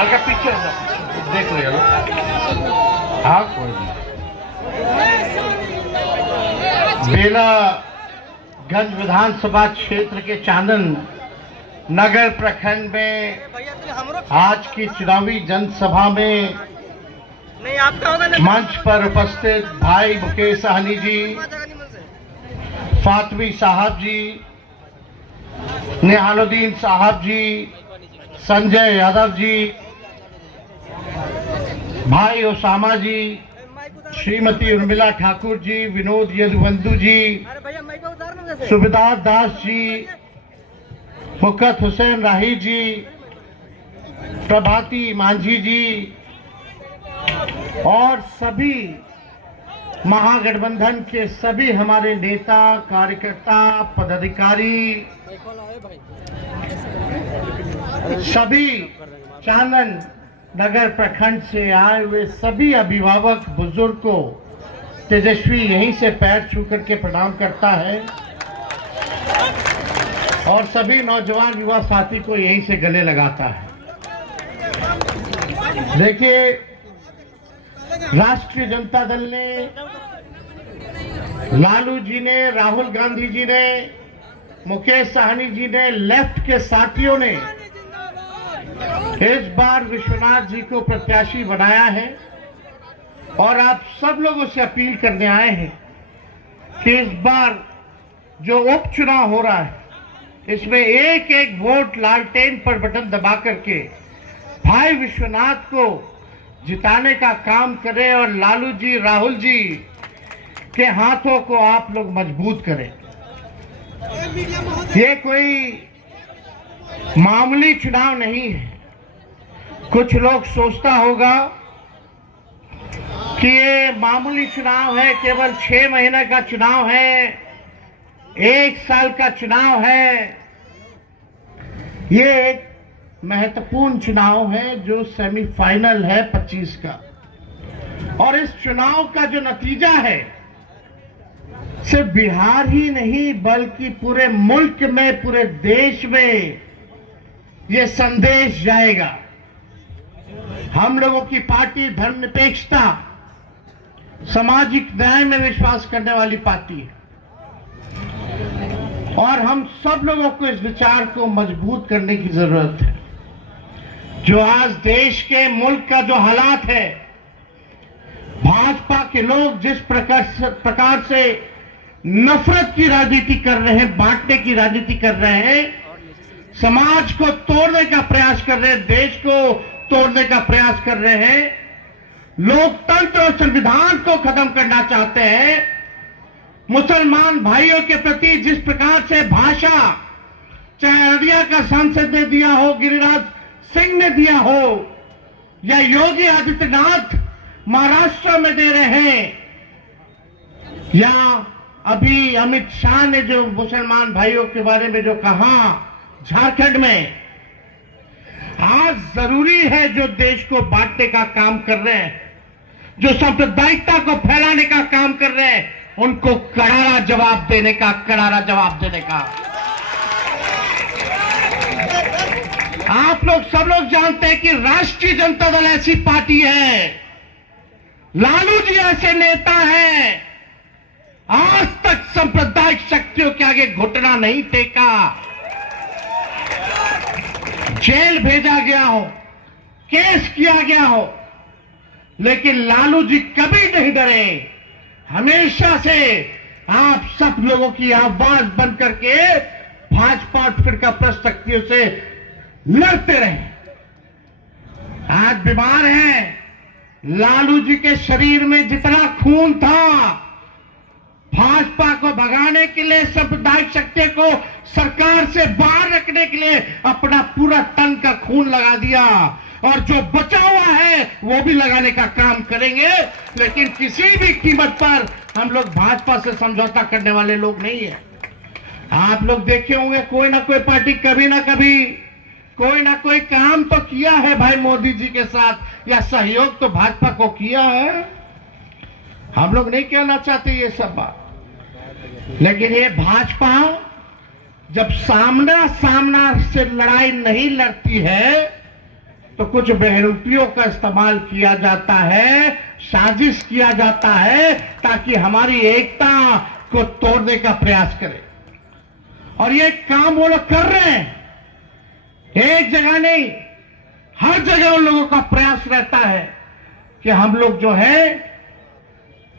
हल्का पीछे देख लिया हाँ कोई नहीं। बेलागंज विधानसभा क्षेत्र के चांदन नगर प्रखंड में आज की चुनावी जनसभा में मंच पर उपस्थित भाई मुकेश सहनी जी, फातमी साहब जी, निहालुद्दीन साहब जी, संजय यादव जी, भाई ओसामा जी, श्रीमती उर्मिला ठाकुर जी, विनोद यदुवंदु जी, सुबेदार दास जी, मुकत हुसैन राही जी, प्रभाती मांझी जी और सभी महागठबंधन के सभी हमारे नेता कार्यकर्ता पदाधिकारी, सभी चांदन नगर प्रखंड से आए हुए सभी अभिभावक बुजुर्ग को तेजस्वी यहीं से पैर छू करके प्रणाम करता है और सभी नौजवान युवा साथी को यहीं से गले लगाता है। देखिए, राष्ट्रीय जनता दल ने, लालू जी ने, राहुल गांधी जी ने, मुकेश सहनी जी ने, लेफ्ट के साथियों ने इस बार विश्वनाथ जी को प्रत्याशी बनाया है और आप सब लोगों से अपील करने आए हैं कि इस बार जो उपचुनाव हो रहा है इसमें एक एक वोट लालटेन पर बटन दबा करके भाई विश्वनाथ को जिताने का काम करें और लालू जी, राहुल जी के हाथों को आप लोग मजबूत करें। ये कोई मामूली चुनाव नहीं है। कुछ लोग सोचता होगा कि ये मामूली चुनाव है, केवल 6 महीने का चुनाव है, 1 साल का चुनाव है। ये एक महत्वपूर्ण चुनाव है जो सेमीफाइनल है 25 का, और इस चुनाव का जो नतीजा है सिर्फ बिहार ही नहीं बल्कि पूरे मुल्क में, पूरे देश में ये संदेश जाएगा। हम लोगों की पार्टी धर्मनिरपेक्षता, सामाजिक न्याय में विश्वास करने वाली पार्टी है और हम सब लोगों को इस विचार को मजबूत करने की जरूरत है। जो आज देश के मुल्क का जो हालात है, भाजपा के लोग जिस प्रकार से नफरत की राजनीति कर रहे हैं, बांटने की राजनीति कर रहे हैं, समाज को तोड़ने का प्रयास कर रहे हैं, देश को तोड़ने का प्रयास कर रहे हैं, लोकतंत्र और संविधान को खत्म करना चाहते हैं, मुसलमान भाइयों के प्रति जिस प्रकार से भाषा चाहे अररिया का सांसद ने दिया हो, गिरिराज सिंह ने दिया हो या योगी आदित्यनाथ महाराष्ट्र में दे रहे हैं, या अभी अमित शाह ने जो मुसलमान भाइयों के बारे में जो कहा झारखंड में, आज जरूरी है जो देश को बांटने का काम कर रहे हैं, जो सांप्रदायिकता को फैलाने का काम कर रहे हैं, उनको करारा जवाब देने का, करारा जवाब देने का। आप लोग सब लोग जानते हैं कि राष्ट्रीय जनता दल ऐसी पार्टी है, लालू जी ऐसे नेता हैं, आज तक सांप्रदायिक शक्तियों के आगे घुटना नहीं टेका। जेल भेजा गया हो, केस किया गया हो, लेकिन लालू जी कभी नहीं डरे। हमेशा से आप सब लोगों की आवाज बन करके भाजपा और फिरका प्रस्त शक्तियों से लड़ते रहे। आज बीमार हैं, लालू जी के शरीर में जितना खून था, भाजपा को भगाने के लिए, सांप्रदायिक शक्ति को सरकार से बाहर रखने के लिए अपना पूरा तन का खून लगा दिया, और जो बचा हुआ है वो भी लगाने का काम करेंगे। लेकिन किसी भी कीमत पर हम लोग भाजपा से समझौता करने वाले लोग नहीं है। आप लोग देखे होंगे कोई ना कोई पार्टी कभी ना कभी कोई ना कोई काम तो किया है भाई मोदी जी के साथ, या सहयोग तो भाजपा को किया है। हम लोग नहीं कहना चाहते ये सब बात, लेकिन ये भाजपा जब सामना सामना से लड़ाई नहीं लड़ती है तो कुछ बहरूपियों का इस्तेमाल किया जाता है, साजिश किया जाता है ताकि हमारी एकता को तोड़ने का प्रयास करें। और ये काम वो लोग कर रहे हैं, एक जगह नहीं, हर जगह उन लोगों का प्रयास रहता है कि हम लोग जो है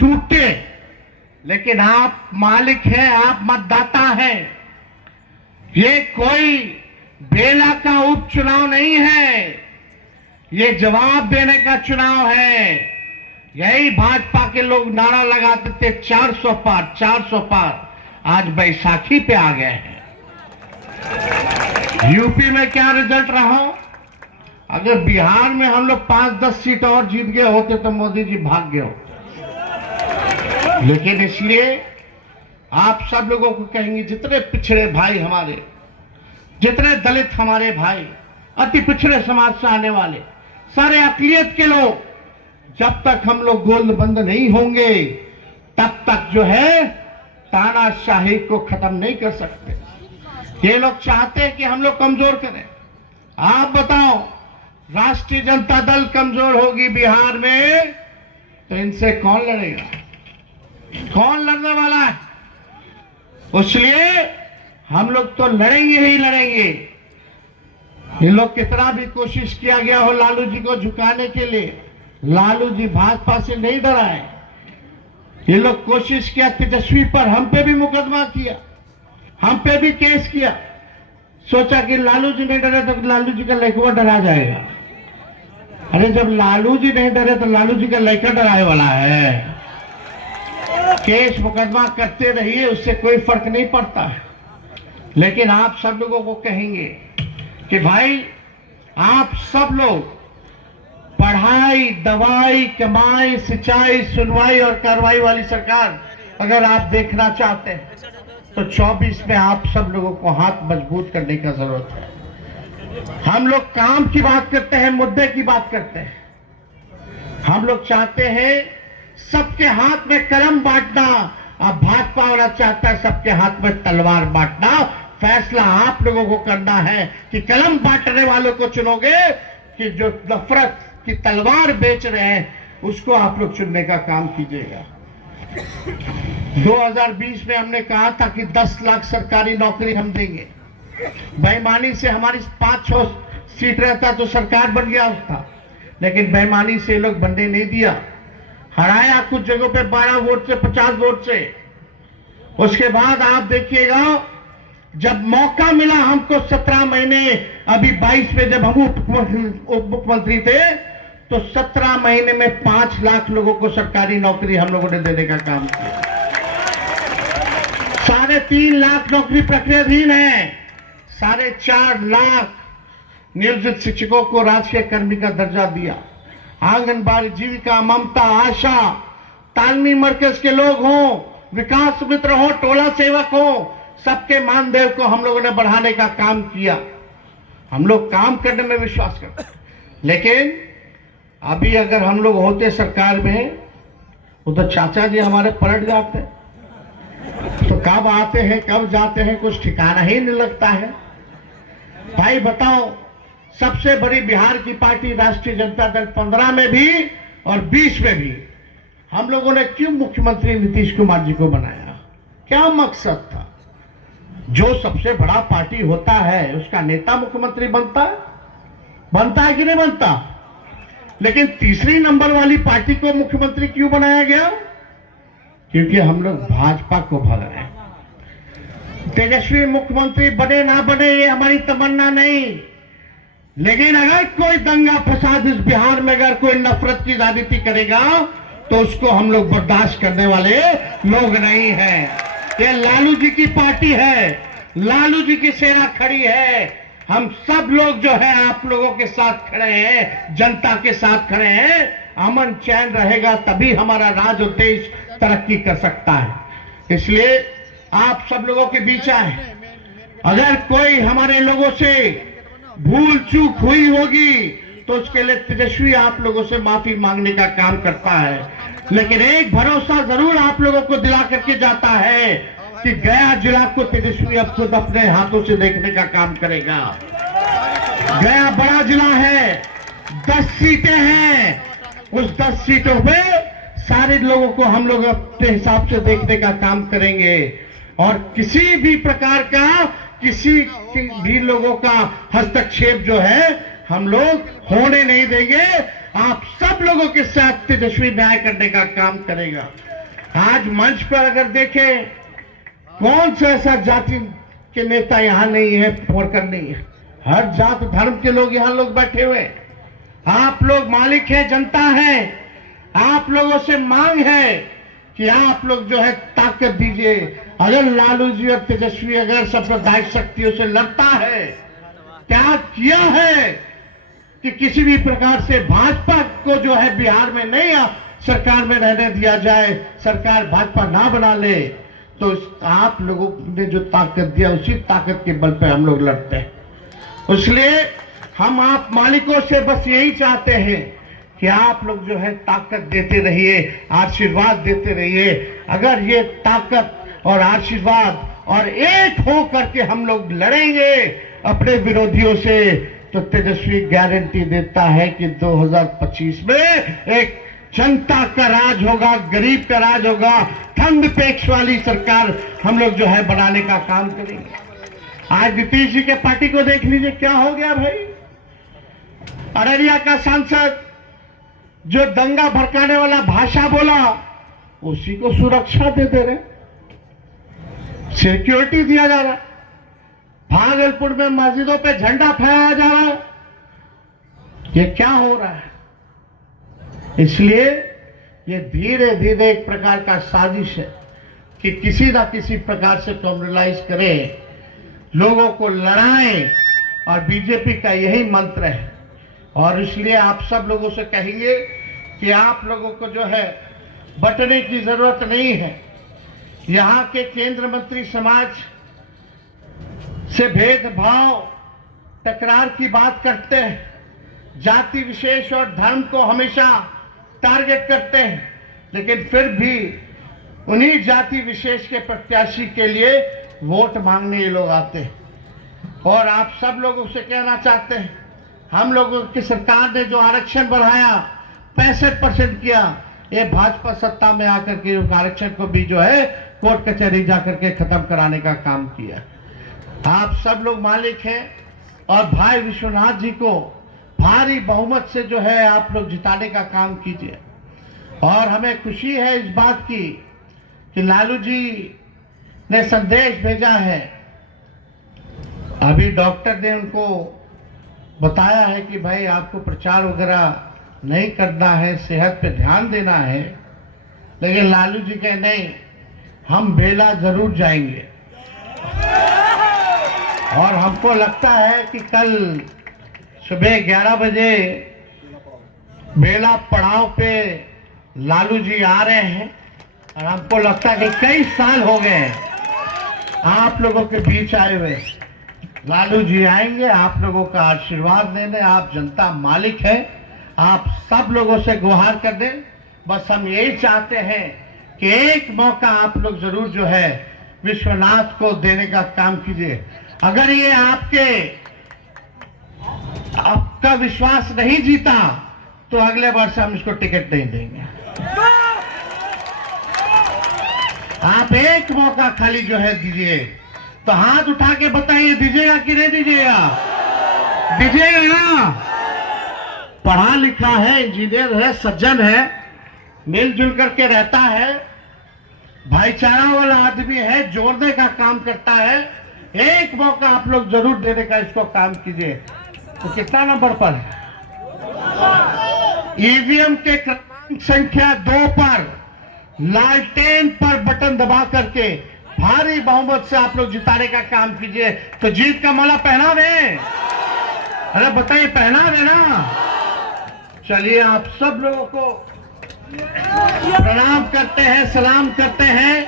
टूटे। लेकिन आप मालिक हैं, आप मतदाता हैं। ये कोई बेला का उपचुनाव नहीं है, ये जवाब देने का चुनाव है। यही भाजपा के लोग नारा लगाते थे 400 पार 400 पार, आज बैसाखी पे आ गए हैं। यूपी में क्या रिजल्ट रहा? अगर बिहार में हम लोग 5-10 सीट और जीत गए होते तो मोदी जी भाग गए होते। लेकिन इसलिए आप सब लोगों को कहेंगे, जितने पिछड़े भाई हमारे, जितने दलित हमारे भाई, अति पिछड़े समाज से आने वाले सारे अकलियत के लोग, जब तक हम लोग गोलबंद नहीं होंगे तब तक जो है तानाशाही को खत्म नहीं कर सकते। ये लोग चाहते हैं कि हम लोग कमजोर करें। आप बताओ, राष्ट्रीय जनता दल कमजोर होगी बिहार में तो इनसे कौन लड़ेगा? कौन लड़ने वाला है? इसलिए हम लोग तो लड़ेंगे ही लड़ेंगे। इन लोग कितना भी कोशिश किया गया हो लालू जी को झुकाने के लिए, लालू जी भाजपा से नहीं डराए। ये लोग कोशिश किया तेजस्वी पर, हम पे भी मुकदमा किया, हम पे भी केस किया। सोचा कि लालू जी नहीं डरे तो लालू जी का लड़का डरा जाएगा। अरे जब लालू जी नहीं डरे तो लालू जी का लड़का डराने वाला है। केस मुकदमा करते रहिए, उससे कोई फर्क नहीं पड़ता है। लेकिन आप सब लोगों को कहेंगे कि भाई आप सब लोग पढ़ाई, दवाई, कमाई, सिंचाई, सुनवाई और कार्रवाई वाली सरकार अगर आप देखना चाहते हैं तो 24 में आप सब लोगों को हाथ मजबूत करने का जरूरत है। हम लोग काम की बात करते हैं, मुद्दे की बात करते हैं। हम लोग चाहते हैं सबके हाथ में कलम बांटना, अब भाजपा वाला चाहता है सबके हाथ में तलवार बांटना। फैसला आप लोगों को करना है कि कलम बांटने वालों को चुनोगे कि जो नफरत की तलवार बेच रहे हैं उसको आप लोग चुनने का काम कीजिएगा। 2020 में हमने कहा था कि 10 लाख सरकारी नौकरी हम देंगे। बेईमानी से हमारी 5-6 सीट रहता तो सरकार बन गया उसका, लेकिन बेईमानी से लोग बनने नहीं दिया। हराया कुछ जगहों पे 12 वोट से, 50 वोट से। उसके बाद आप देखिएगा, जब मौका मिला हमको 17 महीने, अभी 22 में जब हम उप मुख्यमंत्री थे तो 17 महीने में 5 लाख लोगों को सरकारी नौकरी हम लोगों ने देने का काम किया। 3.5 लाख नौकरी प्रक्रियाधीन है। 4.5 लाख नियोजित शिक्षकों को राजकीय कर्मी का दर्जा दिया। आंगनबाड़ी, जीविका, ममता, आशा, तालमी मरकज के लोग हों, विकास मित्र हो, टोला सेवक हो, सबके मानदेय को हम लोगों ने बढ़ाने का काम किया। हम लोग काम करने में विश्वास करते हैं। लेकिन अभी अगर हम लोग होते सरकार में वो तो चाचा जी हमारे पलट जाते, तो कब आते हैं कब जाते हैं कुछ ठिकाना ही नहीं लगता है। भाई बताओ, सबसे बड़ी बिहार की पार्टी राष्ट्रीय जनता दल 15 में भी और 20 में भी हम लोगों ने क्यों मुख्यमंत्री नीतीश कुमार जी को बनाया? क्या मकसद था? जो सबसे बड़ा पार्टी होता है उसका नेता मुख्यमंत्री बनता है कि नहीं बनता? लेकिन तीसरी नंबर वाली पार्टी को मुख्यमंत्री क्यों बनाया गया? क्योंकि हम लोग भाजपा को भगा रहे हैं। तेजस्वी मुख्यमंत्री बने ना बने ये हमारी तमन्ना नहीं, लेकिन अगर कोई दंगा फसाद इस बिहार में अगर कोई नफरत की राजनीति करेगा तो उसको हम लोग बर्दाश्त करने वाले लोग नहीं हैं। ये लालू जी की पार्टी है, लालू जी की सेना खड़ी है। हम सब लोग जो है आप लोगों के साथ खड़े हैं, जनता के साथ खड़े हैं। अमन चैन रहेगा तभी हमारा राज्य और देश तरक्की कर सकता है। इसलिए आप सब लोगों के बीच आए, अगर कोई हमारे लोगों से भूल चूक हुई होगी तो उसके लिए तेजस्वी आप लोगों से माफी मांगने का काम करता है। लेकिन एक भरोसा जरूर आप लोगों को दिला करके जाता है कि गया जिला को तेजस्वी अब खुद अपने हाथों से देखने का काम करेगा। गया बड़ा जिला है, 10 सीटें हैं, उस 10 सीटों पे सारे लोगों को हम लोग अपने हिसाब से देखने का काम करेंगे और किसी भी प्रकार का किसी भी लोगों का हस्तक्षेप जो है हम लोग होने नहीं देंगे। आप सब लोगों के साथ तेजस्वी न्याय करने का काम करेगा। आज मंच पर अगर देखें, कौन सा ऐसा जाति के नेता यहां नहीं है, फोड़कर नहीं है। हर जात धर्म के लोग यहां लोग बैठे हुए। आप लोग मालिक है, जनता है। आप लोगों से मांग है कि आप लोग जो है ताकत दीजिए। अगर लालू जी और तेजस्वी अगर सांप्रदायिक शक्तियों से लड़ता है, त्याग किया है कि किसी भी प्रकार से भाजपा को जो है बिहार में नहीं सरकार में रहने दिया जाए, सरकार भाजपा ना बना ले, तो आप लोगों ने जो ताकत दिया उसी ताकत के बल पे हम लोग लड़ते हैं। इसलिए हम आप मालिकों से बस यही चाहते हैं कि आप लोग जो है ताकत देते रहिए, आशीर्वाद देते रहिए। अगर ये ताकत और आशीर्वाद और एक हो करके हम लोग लड़ेंगे अपने विरोधियों से, तो तेजस्वी गारंटी देता है कि 2025 में एक जनता का राज होगा, गरीब का राज होगा, ठंड पेक्ष वाली सरकार हम लोग जो है बनाने का काम करेंगे। आज नीतीश जी के पार्टी को देख लीजिए क्या हो गया भाई। अररिया का सांसद जो दंगा भड़काने वाला भाषा बोला, उसी को सुरक्षा दे दे रहे, सिक्योरिटी दिया जा रहा। भागलपुर में मस्जिदों पे झंडा फहराया जा रहा है। ये क्या हो रहा है? इसलिए ये धीरे धीरे एक प्रकार का साजिश है कि किसी ना किसी प्रकार से कम्युनलाइज करें, लोगों को लड़ाएं, और बीजेपी का यही मंत्र है। और इसलिए आप सब लोगों से कहेंगे कि आप लोगों को जो है बटने की जरूरत नहीं है। यहाँ के केंद्र मंत्री समाज से भेदभाव, तकरार की बात करते हैं, जाति विशेष और धर्म को हमेशा टारगेट करते हैं, लेकिन फिर भी उन्हीं जाति विशेष के प्रत्याशी के लिए वोट मांगने ये लोग आते हैं। और आप सब लोगों से कहना चाहते हैं, हम लोगों की सरकार ने जो आरक्षण बढ़ाया 65% किया, ये भाजपा सत्ता में आकर के आरक्षण को भी जो है कोर्ट कचहरी जाकर के खत्म कराने का काम किया। आप सब लोग मालिक हैं और भाई विश्वनाथ जी को भारी बहुमत से जो है आप लोग जिताने का काम कीजिए। और हमें खुशी है इस बात की कि लालू जी ने संदेश भेजा है। अभी डॉक्टर ने उनको बताया है कि भाई आपको प्रचार वगैरह नहीं करना है, सेहत पे ध्यान देना है, लेकिन लालू जी कहे नहीं, हम बेला जरूर जाएंगे। और हमको लगता है कि कल सुबह 11 बजे बेला पड़ाव पे लालू जी आ रहे हैं। और हमको लगता है कि कई साल हो गए आप लोगों के बीच आए हुए। लालू जी आएंगे आप लोगों का आशीर्वाद लेने। आप जनता मालिक है, आप सब लोगों से गुहार कर दें। बस हम यही चाहते हैं कि एक मौका आप लोग जरूर जो है विश्वनाथ को देने का काम कीजिए। अगर ये आपका विश्वास नहीं जीता तो अगले वर्ष हम इसको टिकट नहीं देंगे। आप एक मौका खाली जो है दीजिए। तो हाथ उठा के बताइए, दीजिएगा कि नहीं दीजिएगा? दीजिएगा ना? पढ़ा लिखा है, इंजीनियर है, सज्जन है, मिलजुल करके रहता है, भाईचारा वाला आदमी है, जोड़ने का काम करता है। एक मौका आप लोग जरूर देने का इसको काम कीजिए। तो कितना नंबर पर है? ईवीएम के क्रमांक संख्या 2 पर लालटेन पर बटन दबा करके भारी बहुमत से आप लोग जिताने का काम कीजिए। तो जीत का माला पहना दें। अरे बताइए, पहना देना। चलिए, आप सब लोगों को प्रणाम करते हैं, सलाम करते हैं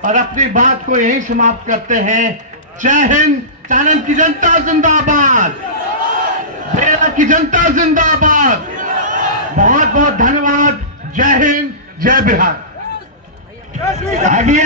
और अपनी बात को यही समाप्त करते हैं। जय हिंद। चाणन की जनता जिंदाबाद, बेला की जनता जिंदाबाद। बहुत बहुत धन्यवाद। जय हिंद, जय बिहार। अभी